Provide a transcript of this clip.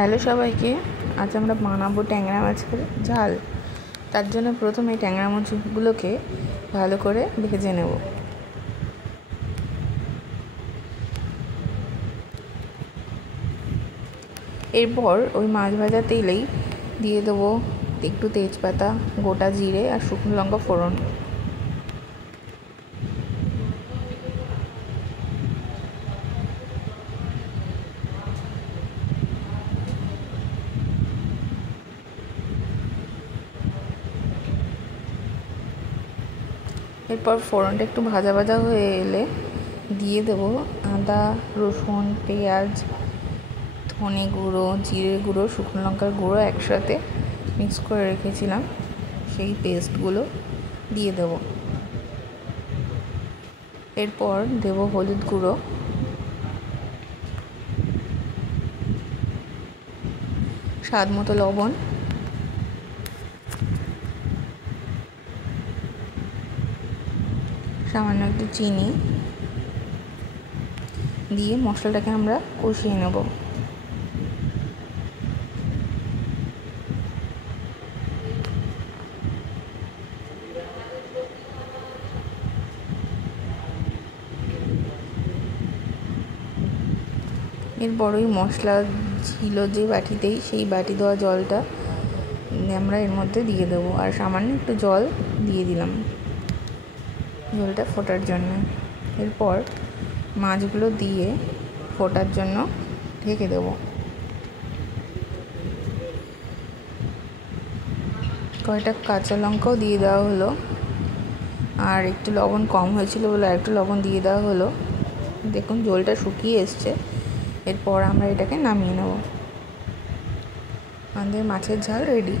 Hello সবাইকে, আজ আমরা বানাবো ট্যাংরা মাছের ঝাল। তার জন্য প্রথমে ট্যাংরা মাছগুলোকে ভালো করে ভেজে নেব। এরপর ওই মাছ ভাজা তেলেই দিয়ে দেবো একটু তেজপাতা, গোটা জিরে আর শুকনো লঙ্কা ফোড়ন। এরপর ফোড়নটা একটু ভাজা ভাজা হয়ে এলে দিয়ে দেবো আদা, রসুন, পেঁয়াজ, ধনে গুঁড়ো, জিরে গুঁড়ো, শুকনো লঙ্কার গুঁড়ো একসাথে মিক্স করে রেখেছিলাম, সেই পেস্টগুলো দিয়ে দেবো। এরপর দেবো হলুদ গুঁড়ো, স্বাদ মতো লবণ, সামান্য একটু চিনি দিয়ে মশলাটাকে আমরা কষিয়ে নেব। এরপর ওই মশলা ছিল যে বাটিতেই, সেই বাটি দেওয়া জলটা আমরা এর মধ্যে দিয়ে দেবো, আর সামান্য একটু জল দিয়ে দিলাম ঝোলটা ফোটার জন্য। এরপর মাছগুলো দিয়ে ফোটার জন্য ঢেকে দেব। কয়টা কাঁচা লঙ্কাও দিয়ে দেওয়া হলো, আর একটু লবণ কম হয়েছিল বলে আর একটু লবণ দিয়ে দেওয়া হলো। দেখুন ঝোলটা শুকিয়ে এসছে। এরপর আমরা এটাকে নামিয়ে নেব। আমাদের মাছের ঝাল রেডি।